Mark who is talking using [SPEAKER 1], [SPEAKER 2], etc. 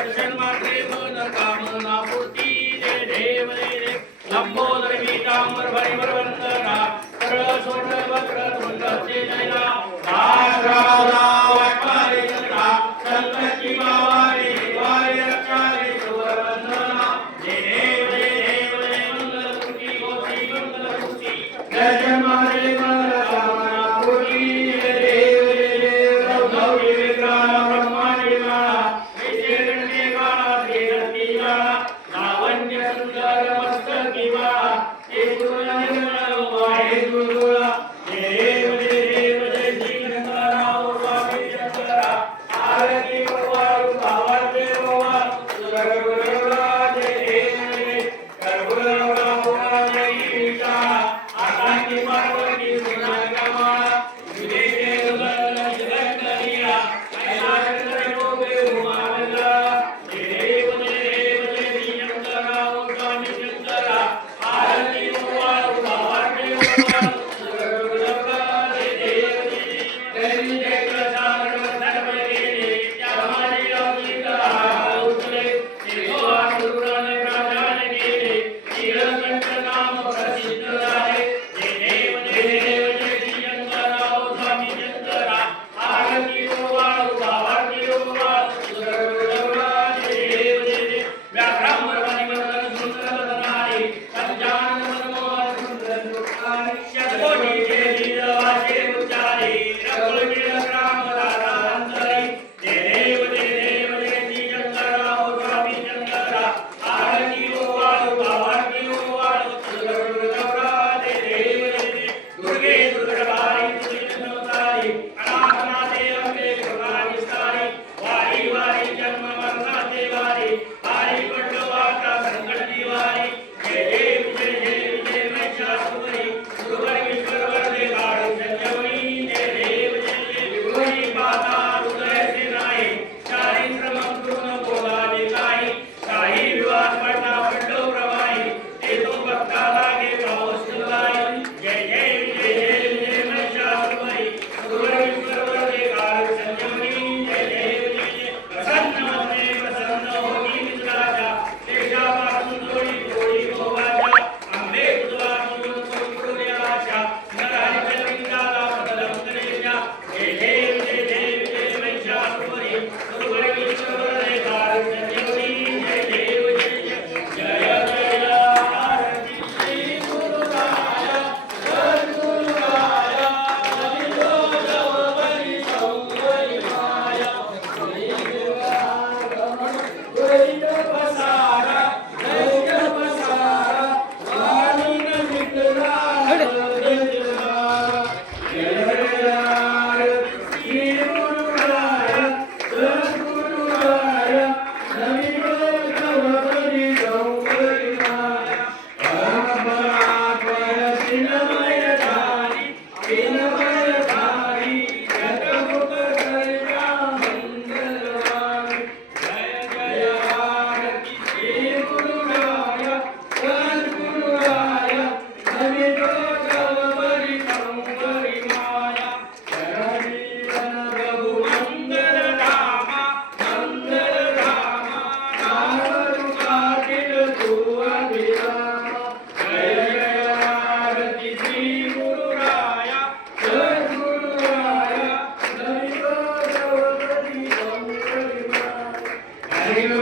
[SPEAKER 1] रक्षण मात्रे कामना पूर्ति जय देव। रे लंबोदर पीतांबर परिवर वंदना सरळ सोड वक्र तुंडचे जयना राम राम राम वाटपारे चंद्रा संतकी मावारे, वारे रक्षारे सुवर वंदना जय देव रे देव रे मंगल पूर्ति गोपी मंगल पूर्ति जय जय Very ఐదు